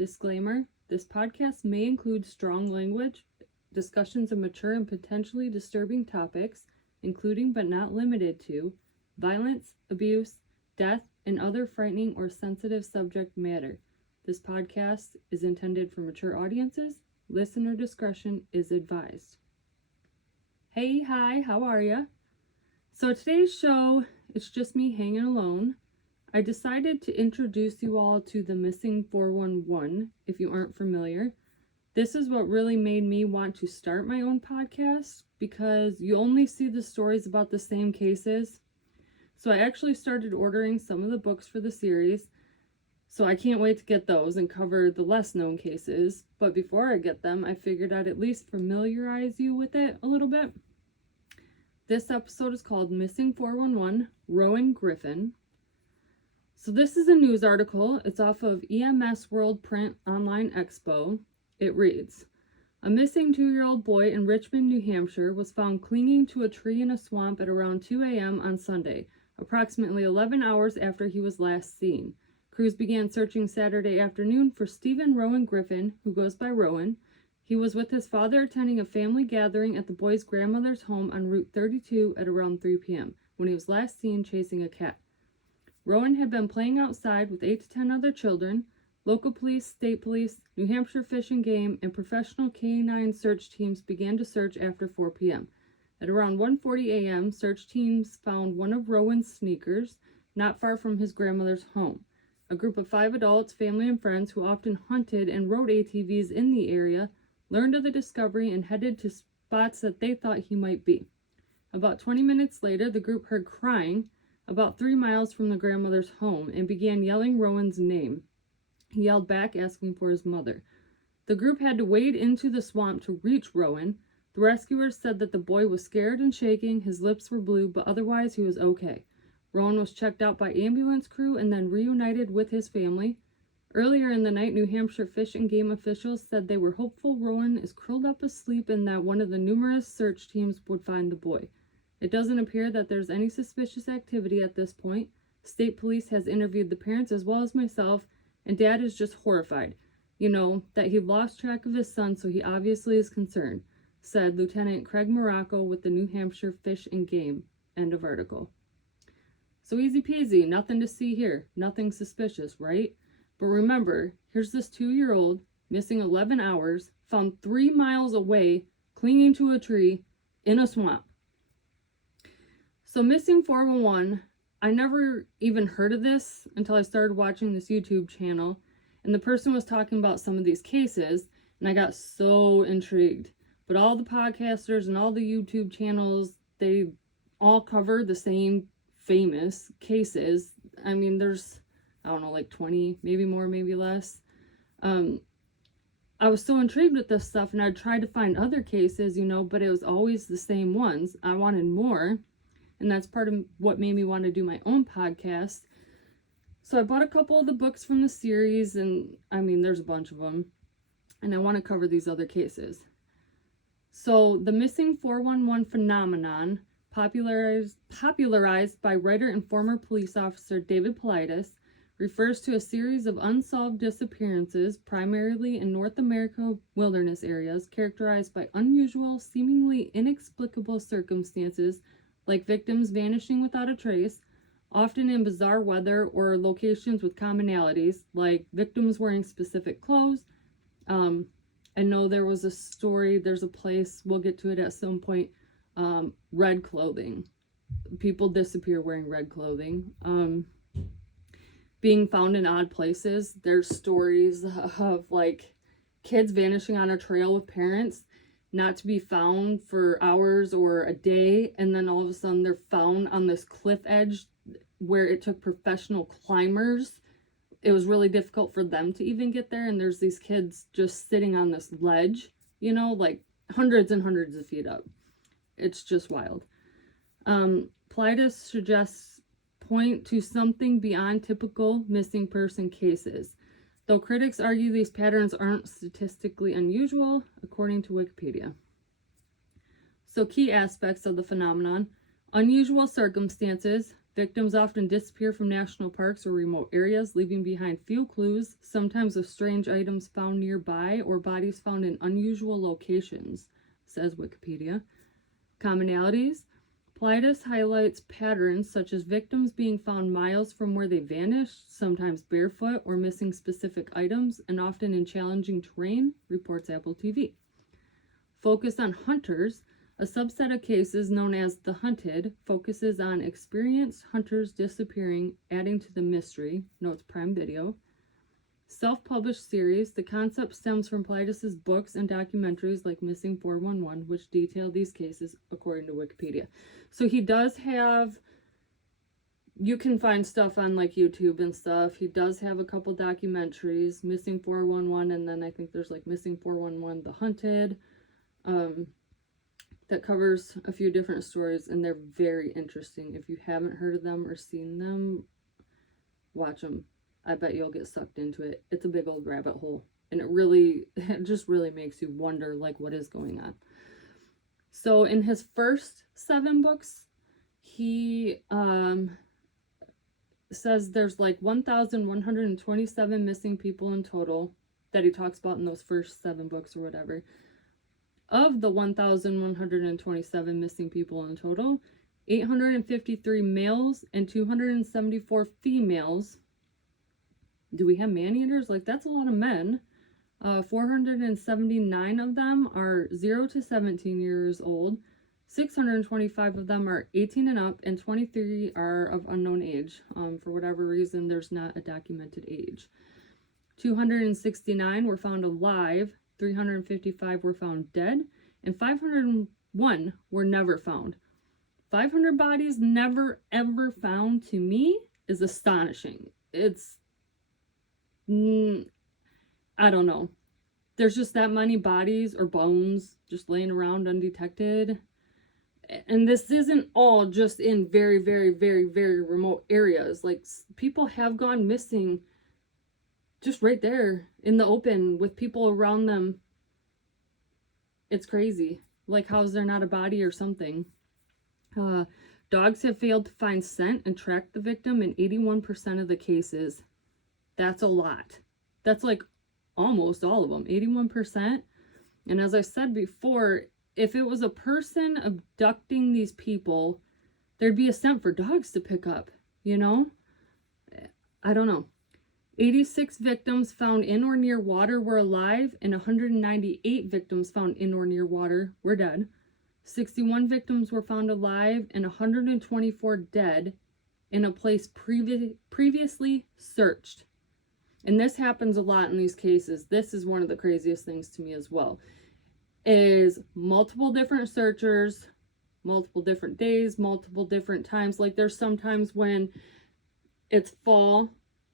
Disclaimer: this podcast may include strong language, discussions of mature and potentially disturbing topics, including but not limited to violence, abuse, death, and other frightening or sensitive subject matter. This podcast is intended for mature audiences. Listener discretion is advised. Hey, hi, how are ya? So today's show, it's just me hanging alone. I decided to introduce you all to the Missing 411, if you aren't familiar. This is what really made me want to start my own podcast, because you only see the stories about the same cases. So I actually started ordering some of the books for the series, so I can't wait to get those and cover the less known cases. But before I get them, I figured I'd at least familiarize you with it a little bit. This episode is called Missing 411, Rowan Griffin. So this is a news article. It's off of EMS World Print Online Expo. It reads, a missing 2-year-old boy in Richmond, New Hampshire was found clinging to a tree in a swamp at around 2 a.m. on Sunday, approximately 11 hours after he was last seen. Crews began searching Saturday afternoon for Stephen Rowan Griffin, who goes by Rowan. He was with his father attending a family gathering at the boy's grandmother's home on Route 32 at around 3 p.m. when he was last seen chasing a cat. Rowan had been playing outside with 8 to 10 other children. Local police, state police, New Hampshire Fish and Game, and professional canine search teams began to search after 4 p.m. At around 1:40 a.m., search teams found one of Rowan's sneakers not far from his grandmother's home. A group of 5 adults, family, and friends who often hunted and rode ATVs in the area learned of the discovery and headed to spots that they thought he might be. About 20 minutes later, the group heard crying about 3 miles from the grandmother's home and began yelling Rowan's name. He yelled back, asking for his mother. The group had to wade into the swamp to reach Rowan. The rescuers said that the boy was scared and shaking, his lips were blue, but otherwise he was okay. Rowan was checked out by ambulance crew and then reunited with his family. Earlier in the night, New Hampshire Fish and Game officials said they were hopeful Rowan is curled up asleep and that one of the numerous search teams would find the boy. It doesn't appear that there's any suspicious activity at this point. State police has interviewed the parents as well as myself, and Dad is just horrified. You know, that he lost track of his son, so he obviously is concerned, said Lieutenant Craig Morocco with the New Hampshire Fish and Game. End of article. So easy peasy, nothing to see here, nothing suspicious, right? But remember, here's this 2-year-old missing 11 hours, found 3 miles away, clinging to a tree in a swamp. So Missing 411, I never even heard of this until I started watching this YouTube channel, and the person was talking about some of these cases, and I got so intrigued. But all the podcasters and all the YouTube channels, they all cover the same famous cases. I mean, there's, I don't know, like 20, maybe more, maybe less. I was so intrigued with this stuff, and I tried to find other cases, you know, but it was always the same ones. I wanted more. And that's part of what made me want to do my own podcast. So I bought a couple of the books from the series, and I mean, there's a bunch of them. And I want to cover these other cases. So the Missing 411 phenomenon, popularized by writer and former police officer David Paulides, refers to a series of unsolved disappearances, primarily in North America wilderness areas, characterized by unusual, seemingly inexplicable circumstances, like victims vanishing without a trace, often in bizarre weather or locations with commonalities, like victims wearing specific clothes. I know there was a story, there's a place, we'll get to it at some point, red clothing. People disappear wearing red clothing. Being found in odd places. There's stories of like kids vanishing on a trail with parents, not to be found for hours or a day, and then all of a sudden they're found on this cliff edge where it took professional climbers. It was really difficult for them to even get there, and there's these kids just sitting on this ledge, you know, like hundreds and hundreds of feet up. It's just wild. Paulides suggests point to something beyond typical missing person cases, though critics argue these patterns aren't statistically unusual, according to Wikipedia. So key aspects of the phenomenon: unusual circumstances, Victims often disappear from national parks or remote areas, leaving behind few clues, sometimes with strange items found nearby or bodies found in unusual locations, says Wikipedia. Commonalities. Plitus highlights patterns such as victims being found miles from where they vanished, sometimes barefoot or missing specific items, and often in challenging terrain, reports Apple TV. Focus on hunters. A subset of cases known as the hunted focuses on experienced hunters disappearing, adding to the mystery, notes Prime Video. Self-published series. The concept stems from Plitus's books and documentaries like Missing 411, which detail these cases according to Wikipedia. So he does have, you can find stuff on like YouTube and stuff. He does have a couple documentaries, Missing 411, and then I think there's like Missing 411, The Hunted, that covers a few different stories, and they're very interesting. If you haven't heard of them or seen them, watch them. I bet you'll get sucked into it. It's a big old rabbit hole, and it just really makes you wonder like what is going on. So in his first 7 books, he says there's like 1,127 missing people in total that he talks about in those first 7 books or whatever. Of the 1,127 missing people in total, 853 males and 274 females. Do we have man-eaters? Like, that's a lot of men. 479 of them are 0 to 17 years old. 625 of them are 18 and up, and 23 are of unknown age. For whatever reason, there's not a documented age. 269 were found alive. 355 were found dead, and 501 were never found. 500 bodies never ever found, to me, is astonishing. It's, I don't know. There's just that many bodies or bones just laying around undetected. And this isn't all just in very, very, very, very remote areas. Like, people have gone missing just right there in the open with people around them. It's crazy. Like, how is there not a body or something? Dogs have failed to find scent and track the victim in 81% of the cases. That's a lot. That's like almost all of them, 81%. And as I said before, if it was a person abducting these people, there'd be a scent for dogs to pick up, you know? I don't know. 86 victims found in or near water were alive, and 198 victims found in or near water were dead. 61 victims were found alive and 124 dead in a place previously searched. And this happens a lot in these cases. This is one of the craziest things to me as well. Is multiple different searchers, multiple different days, multiple different times. Like, there's sometimes when it's fall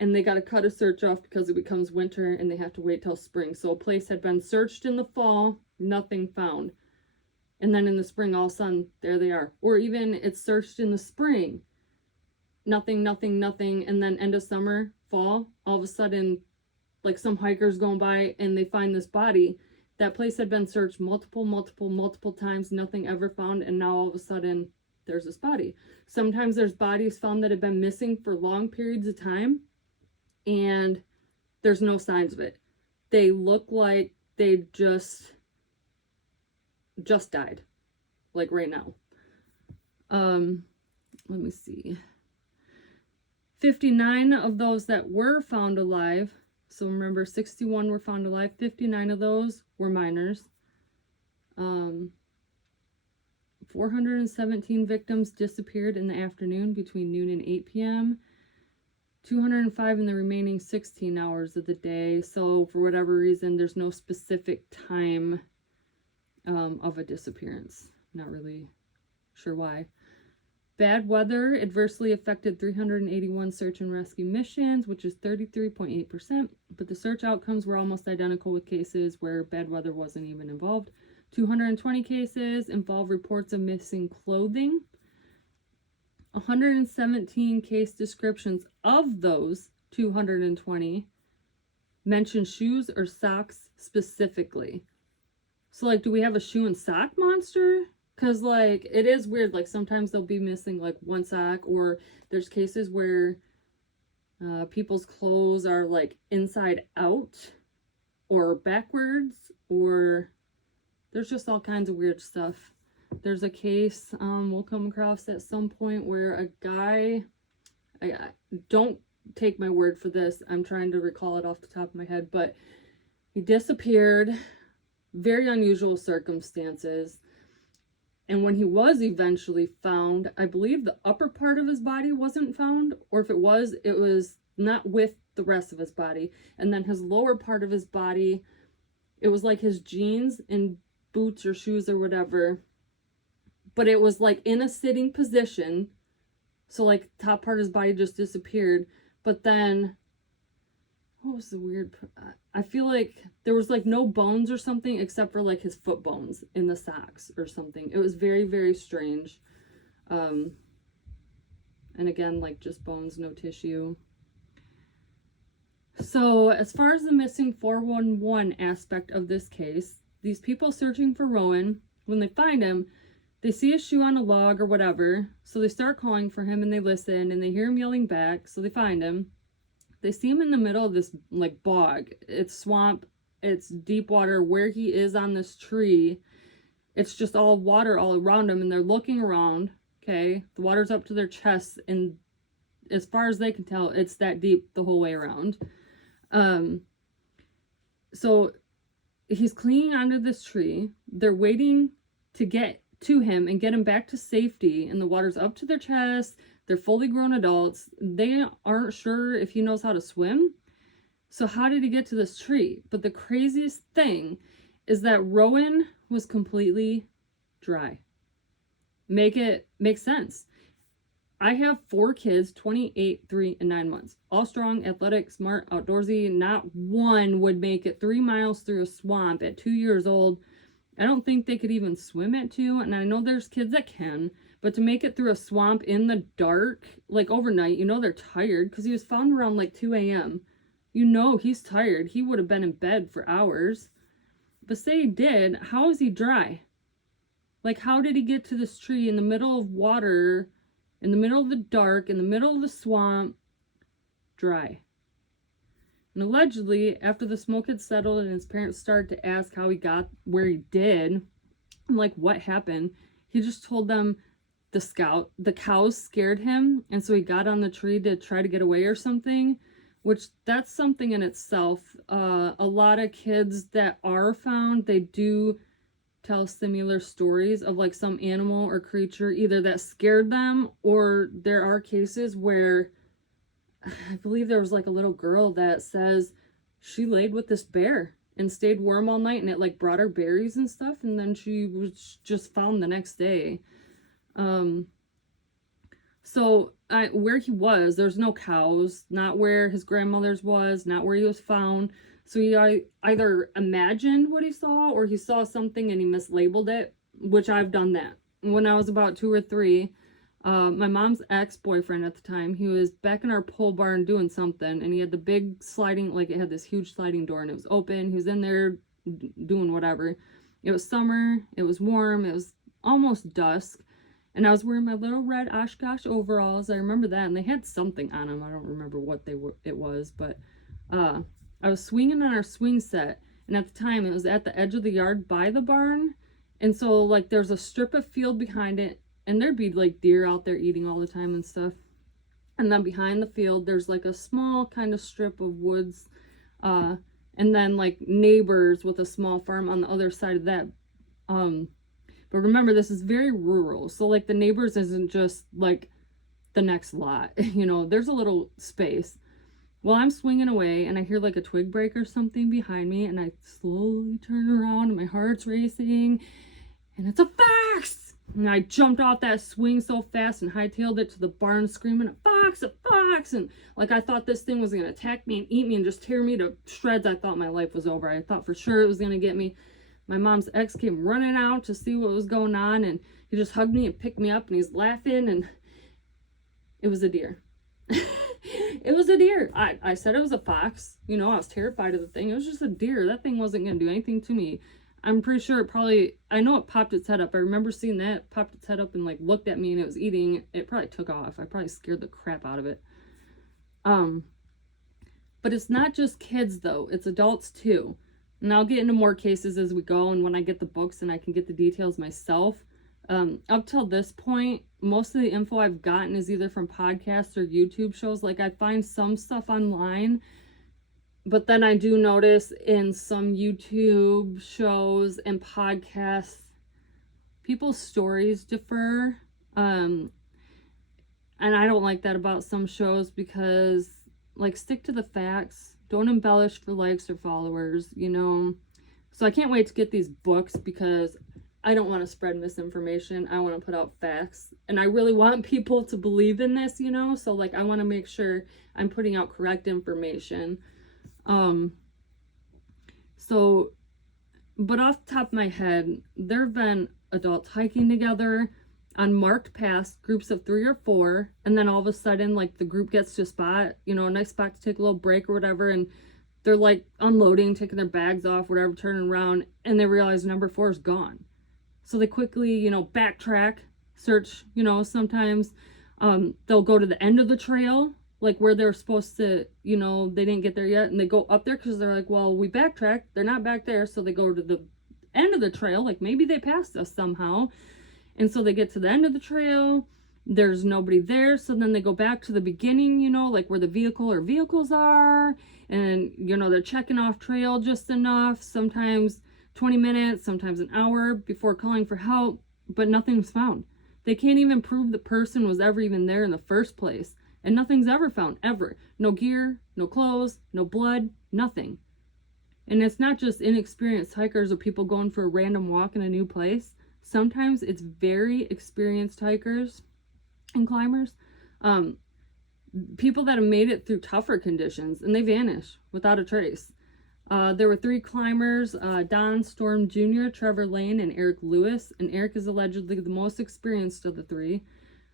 and they got to cut a search off because it becomes winter and they have to wait till spring. So a place had been searched in the fall, nothing found. And then in the spring, all of a sudden, there they are. Or even it's searched in the spring, nothing, nothing, nothing. And then end of summer, fall, all of a sudden, like some hikers going by and they find this body. That place had been searched multiple times, nothing ever found. And now all of a sudden, there's this body. Sometimes there's bodies found that have been missing for long periods of time, and there's no signs of it. They look like they just died, like right now. Let me see. 59 of those that were found alive, so remember 61 were found alive, 59 of those were minors. 417 victims disappeared in the afternoon between noon and 8 p.m. 205 in the remaining 16 hours of the day. So for whatever reason, there's no specific time of a disappearance. Not really sure why. Bad weather adversely affected 381 search and rescue missions, which is 33.8%, but the search outcomes were almost identical with cases where bad weather wasn't even involved. 220 cases involve reports of missing clothing. 117 case descriptions of those 220 mention shoes or socks specifically. So, like, do we have a shoe and sock monster? Because, like, it is weird. Like, sometimes they'll be missing, like, one sock, or there's cases where people's clothes are, like, inside out or backwards, or there's just all kinds of weird stuff. There's a case we'll come across at some point where a guy, I don't take my word for this, I'm trying to recall it off the top of my head, but he disappeared, very unusual circumstances. And when he was eventually found, I believe the upper part of his body wasn't found, or if it was not with the rest of his body. And then his lower part of his body, it was like his jeans and boots or shoes or whatever, but it was like in a sitting position. So like top part of his body just disappeared. But then, what was the weird, I feel like there was like no bones or something except for like his foot bones in the socks or something. It was very, very strange. And again, like just bones, no tissue. So as far as the missing 411 aspect of this case, these people searching for Rowan, when they find him, they see a shoe on a log or whatever, so they start calling for him and they listen and they hear him yelling back, so they find him. They see him in the middle of this like bog. It's swamp, it's deep water. Where he is on this tree, it's just all water all around him, and they're looking around, okay? The water's up to their chests, and as far as they can tell, it's that deep the whole way around. So he's clinging onto this tree. They're waiting to get to him and get him back to safety, and the water's up to their chest. They're fully grown adults. They aren't sure if he knows how to swim. So how did he get to this tree? But the craziest thing is that Rowan was completely dry. Make sense. I have 4 kids, 28, 3, and 9 months. All strong, athletic, smart, outdoorsy. Not one would make it 3 miles through a swamp at 2 years old. I don't think they could even swim at 2. And I know there's kids that can. But to make it through a swamp in the dark, like overnight, you know they're tired. Because he was found around like 2 a.m. You know he's tired. He would have been in bed for hours. But say he did, how is he dry? Like, how did he get to this tree in the middle of water, in the middle of the dark, in the middle of the swamp, dry? And allegedly, after the smoke had settled and his parents started to ask how he got where he did, and like what happened, he just told them the cows scared him, and so he got on the tree to try to get away or something, which that's something in itself. A lot of kids that are found, they do tell similar stories of like some animal or creature either that scared them, or there are cases where I believe there was like a little girl that says she laid with this bear and stayed warm all night, and it like brought her berries and stuff, and then she was just found the next day. So where he was, there's no cows, not where his grandmother's was, not where he was found. So he either imagined what he saw, or he saw something and he mislabeled it, which I've done that. When I was about 2 or 3, my mom's ex-boyfriend at the time, he was back in our pole barn doing something, and he had the big sliding, like it had this huge sliding door, and it was open. He was in there doing whatever. It was summer, it was warm, it was almost dusk, and I was wearing my little red Oshkosh overalls. I remember that, and they had something on them. I don't remember what it was, but I was swinging on our swing set, and at the time it was at the edge of the yard by the barn, and so like there's a strip of field behind it, and there'd be like deer out there eating all the time and stuff, and then behind the field there's like a small kind of strip of woods, and then like neighbors with a small farm on the other side of that. But remember, this is very rural, so like the neighbors isn't just like the next lot, you know, there's a little space. Well, I'm swinging away, and I hear like a twig break or something behind me, and I slowly turn around, and my heart's racing, and it's a fox! And I jumped off that swing so fast and hightailed it to the barn, screaming, a fox! And like I thought this thing was going to attack me and eat me and just tear me to shreds. I thought my life was over. I thought for sure it was going to get me. My mom's ex came running out to see what was going on, and he just hugged me and picked me up, and he's laughing, and it was a deer. It was a deer. I said it was a fox. You know, I was terrified of the thing. It was just a deer. That thing wasn't going to do anything to me. I'm pretty sure I know it popped its head up. I remember seeing that, it popped its head up and like looked at me and it was eating. It probably took off. I probably scared the crap out of it. But it's not just kids though, it's adults too. And I'll get into more cases as we go and when I get the books and I can get the details myself. Up till this point, most of the info I've gotten is either from podcasts or YouTube shows. Like I find some stuff online, but then I do notice in some YouTube shows and podcasts, people's stories differ. And I don't like that about some shows because, like, stick to the facts. Don't embellish for likes or followers, you know. So I can't wait to get these books because I don't want to spread misinformation. I want to put out facts. And I really want people to believe in this, you know. So, like, I want to make sure I'm putting out correct information. But off the top of my head, there have been adults hiking together on marked paths, groups of 3 or 4, and then all of a sudden, like, the group gets to a spot, you know, a nice spot to take a little break or whatever, and they're, like, unloading, taking their bags off, whatever, turning around, and they realize number 4 is gone. So they quickly, you know, backtrack, search, you know, sometimes they'll go to the end of the trail, like where they're supposed to, you know, they didn't get there yet, and they go up there because they're like, well, we backtracked, they're not back there, so they go to the end of the trail, like maybe they passed us somehow. And so they get to the end of the trail, there's nobody there, so then they go back to the beginning, you know, like where the vehicle or vehicles are, and, you know, they're checking off trail just enough, sometimes 20 minutes, sometimes an hour before calling for help, but nothing's found. They can't even prove the person was ever even there in the first place, and nothing's ever found, ever. No gear, no clothes, no blood, nothing. And it's not just inexperienced hikers or people going for a random walk in a new place. Sometimes it's very experienced hikers and climbers, people that have made it through tougher conditions, and they vanish without a trace. There were 3 climbers, Don Storm Jr., Trevor Lane, and Eric Lewis, and Eric is allegedly the most experienced of the 3.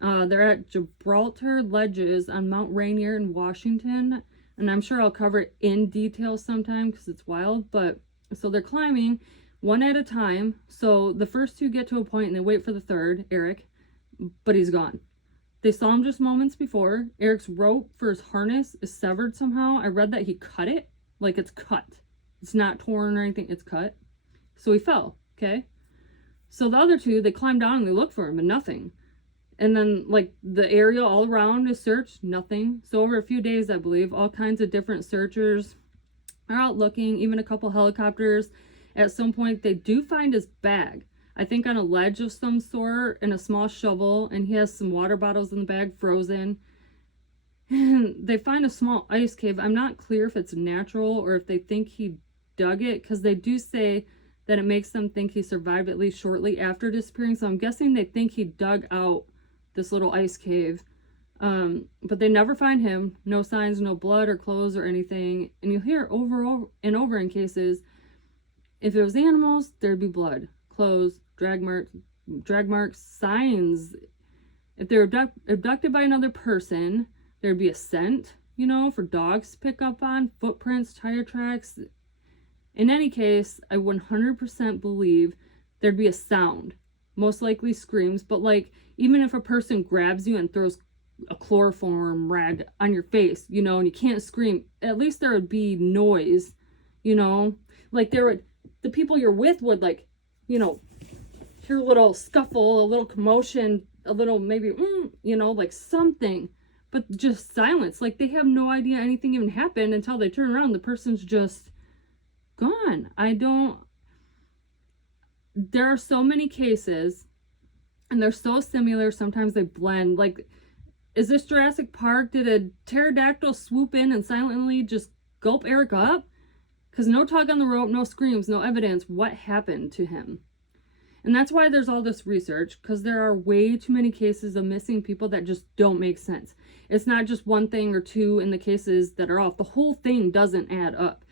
They're at Gibraltar Ledges on Mount Rainier in Washington, and I'm sure I'll cover it in detail sometime because it's wild, but so they're climbing one at a time. So the first 2 get to a point and they wait for the third, Eric, but he's gone. They saw him just moments before. Eric's rope for his harness is severed somehow. I read that he cut it, like it's cut. It's not torn or anything, it's cut. So he fell, okay? So the other 2, they climb down and they look for him and nothing. And then, like, the area all around is searched, nothing. So over a few days, I believe, all kinds of different searchers are out looking, even a couple helicopters. At some point, they do find his bag, I think on a ledge of some sort, and a small shovel, and he has some water bottles in the bag, frozen. And they find a small ice cave. I'm not clear if it's natural or if they think he dug it, because they do say that it makes them think he survived at least shortly after disappearing. So I'm guessing they think he dug out this little ice cave. But they never find him. No signs, no blood or clothes or anything. And you'll hear over and over in cases, if it was animals, there'd be blood, clothes, drag marks, signs. If they're abducted by another person, there'd be a scent, you know, for dogs to pick up on, footprints, tire tracks. In any case, I 100% believe there'd be a sound, most likely screams, but like, even if a person grabs you and throws a chloroform rag on your face, you know, and you can't scream, at least there would be noise, you know, like the people you're with would, like, you know, hear a little scuffle, a little commotion, a little maybe, you know, like something, but just silence. Like they have no idea anything even happened until they turn around. The person's just gone. There are so many cases and they're so similar. Sometimes they blend. Like, is this Jurassic Park? Did a pterodactyl swoop in and silently just gulp Eric up? Because no tug on the rope, no screams, no evidence. What happened to him? And that's why there's all this research, because there are way too many cases of missing people that just don't make sense. It's not just one thing or 2 in the cases that are off. The whole thing doesn't add up.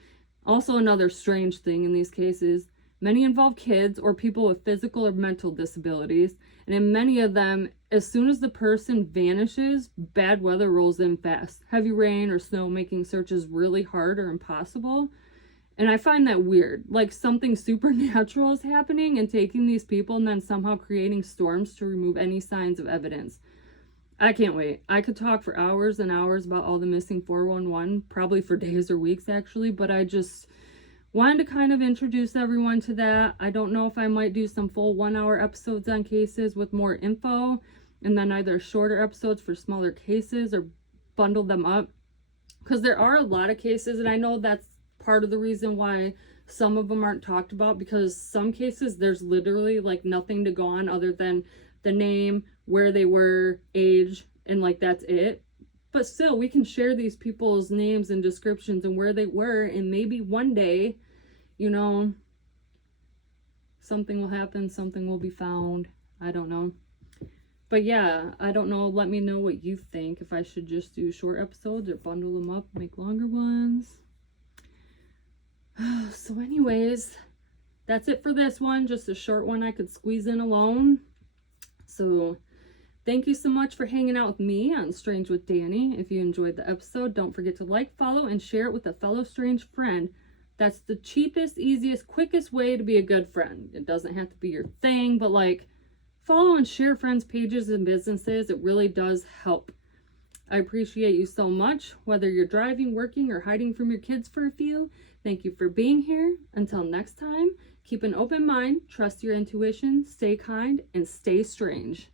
Also, another strange thing in these cases, many involve kids or people with physical or mental disabilities. And in many of them, as soon as the person vanishes, bad weather rolls in fast. Heavy rain or snow making searches really hard or impossible. And I find that weird. Like something supernatural is happening and taking these people and then somehow creating storms to remove any signs of evidence. I can't wait. I could talk for hours and hours about all the missing 411, probably for days or weeks actually, but I just wanted to kind of introduce everyone to that. I don't know if I might do some full 1 hour episodes on cases with more info, and then either shorter episodes for smaller cases or bundle them up. Because there are a lot of cases, and I know that's part of the reason why some of them aren't talked about, because some cases there's literally like nothing to go on other than the name, where they were, age, and like that's it. But still, we can share these people's names and descriptions and where they were, and maybe one day, you know, something will happen, something will be found. I don't know. But yeah, I don't know. Let me know what you think. If I should just do short episodes or bundle them up, make longer ones. So anyways, that's it for this one. Just a short one I could squeeze in alone. So thank you so much for hanging out with me on Strange with Danny. If you enjoyed the episode, don't forget to like, follow, and share it with a fellow strange friend. That's the cheapest, easiest, quickest way to be a good friend. It doesn't have to be your thing, but like, follow and share friends' pages and businesses. It really does help. I appreciate you so much, whether you're driving, working, or hiding from your kids for a few. Thank you for being here. Until next time, keep an open mind, trust your intuition, stay kind, and stay strange.